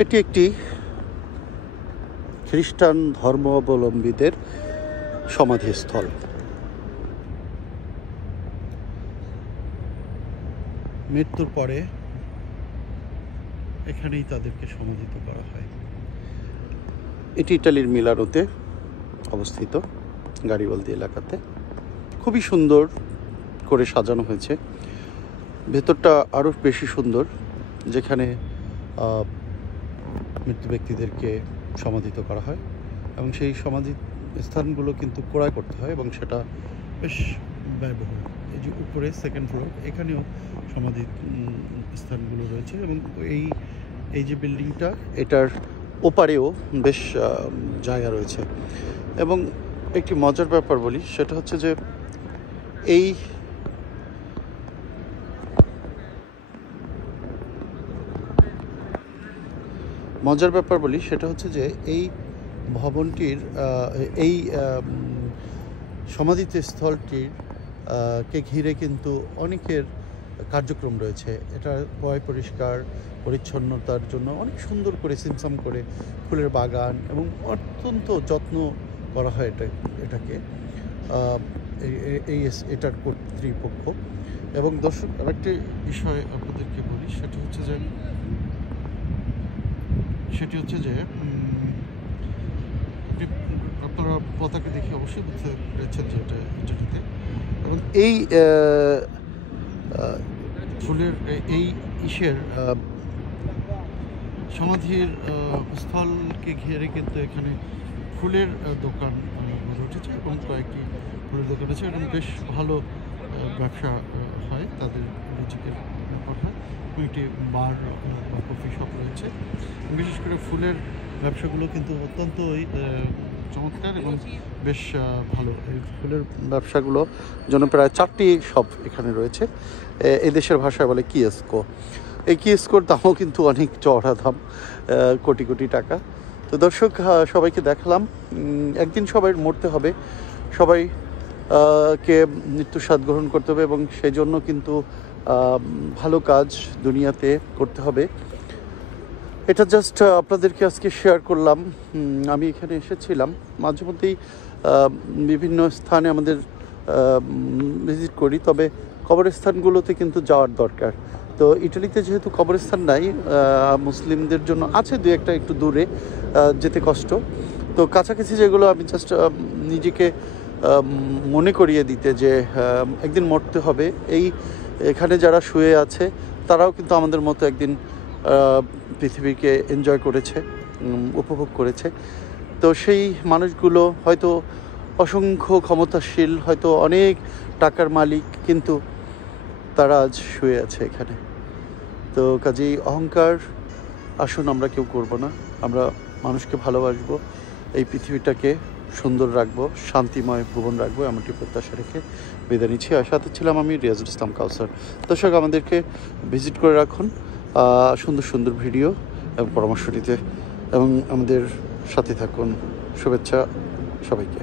এটি একটি খ্রিস্টান ধর্মাবলম্বীদের সমাধিস্থল। মৃত্যুর পরে এখানেই তাদেরকে সমাধিত করা হয়। এটি ইটালির মিলানোতে অবস্থিত, গারিবালদি এলাকাতে। খুবই সুন্দর করে সাজানো হয়েছে। ভেতরটা আরও বেশি সুন্দর, যেখানে মৃত ব্যক্তিদেরকে সমাধিত করা হয় এবং সেই সমাধি স্থানগুলো কিন্তু ক্রয় করতে হয় এবং সেটা বেশ ব্যয়বহুল। এই যে উপরে সেকেন্ড ফ্লোর, এখানেও সমাধি স্থানগুলো রয়েছে এবং এই যে বিল্ডিংটা, এটার ওপারেও বেশ জায়গা রয়েছে। এবং একটি মজার ব্যাপার বলি, সেটা হচ্ছে যে এই এই ভবনটির এই সমাধি স্থলটির কে ঘিরে কিন্তু অনেকের কার্যক্রম রয়েছে। এটা পরিষ্কার পরিচ্ছন্নতার জন্য অনেক সুন্দর করে সিমসাম করে ফুলের বাগান এবং অত্যন্ত যত্ন করা হয় এটাকে এটার কর্তৃপক্ষ। এবং দর্শক, আরেকটি বিষয় আপনাদেরকে বলি, সেটি হচ্ছে যে আপনারা পতাকা দেখে অবশ্যই বুঝতে পেরেছেন যে এটা ইটালিতে। এবং এই ফুলের এই সমাধির স্থলকে ঘিরে কিন্তু এখানে ফুলের দোকান গড়ে উঠেছে এবং কয়েকটি ফুলের দোকান আছে এবং বেশ ভালো ব্যবসা হয়, তাদের রিজিকের ব্যাপার হয়। একটি বার বা কফি শপ রয়েছে। বিশেষ করে ফুলের ব্যবসাগুলো কিন্তু অত্যন্তই চমৎকার এবং বেশ ভালো। এই ফুলের ব্যবসাগুলো জন্য প্রায় 4টি শপ এখানে রয়েছে। এই দেশের ভাষায় বলে কিয়েস্কো। এই কিয়েস্কোর দামও কিন্তু অনেক চড়া দাম, কোটি কোটি টাকা। তো দর্শক, সবাইকে দেখালাম। একদিন সবাই মরতে হবে, সবাই কে মৃত্যুর স্বাদ গ্রহণ করতে হবে এবং সেই জন্য কিন্তু ভালো কাজ দুনিয়াতে করতে হবে। এটা জাস্ট আপনাদেরকে আজকে শেয়ার করলাম। আমি এখানে এসেছিলাম, মাঝে মধ্যেই বিভিন্ন স্থানে আমাদের ভিজিট করি, তবে কবরস্থানগুলোতে কিন্তু যাওয়ার দরকার। তো ইটালিতে যেহেতু কবরস্থান নাই, মুসলিমদের জন্য আছে দু একটা, একটু দূরে যেতে কষ্ট। তো কাছাকাছি যেগুলো, আমি জাস্ট নিজেকে মনে করিয়ে দিতে যে একদিন মরতে হবে। এখানে যারা শুয়ে আছে তারাও কিন্তু আমাদের মতো একদিন পৃথিবীকে এনজয় করেছে, উপভোগ করেছে। তো সেই মানুষগুলো হয়তো অসংখ্য ক্ষমতাশীল, হয়তো অনেক টাকার মালিক, কিন্তু তারা আজ শুয়ে আছে এখানে। তো কাজেই অহংকার আসুন আমরা কেউ করব না। আমরা মানুষকে ভালোবাসবো, এই পৃথিবীটাকে সুন্দর রাখবো, শান্তিময় ভুবন রাখবো, এমনটি প্রত্যাশা রেখে বিদায় নিচ্ছি। আর সাথে ছিলাম আমি, রিয়াজুল ইসলাম কাউসার। দর্শক, আমাদেরকে ভিজিট করে রাখুন সুন্দর সুন্দর ভিডিও এবং পরামর্শ দিতে, এবং আমাদের সাথে থাকুন। শুভেচ্ছা সবাইকে।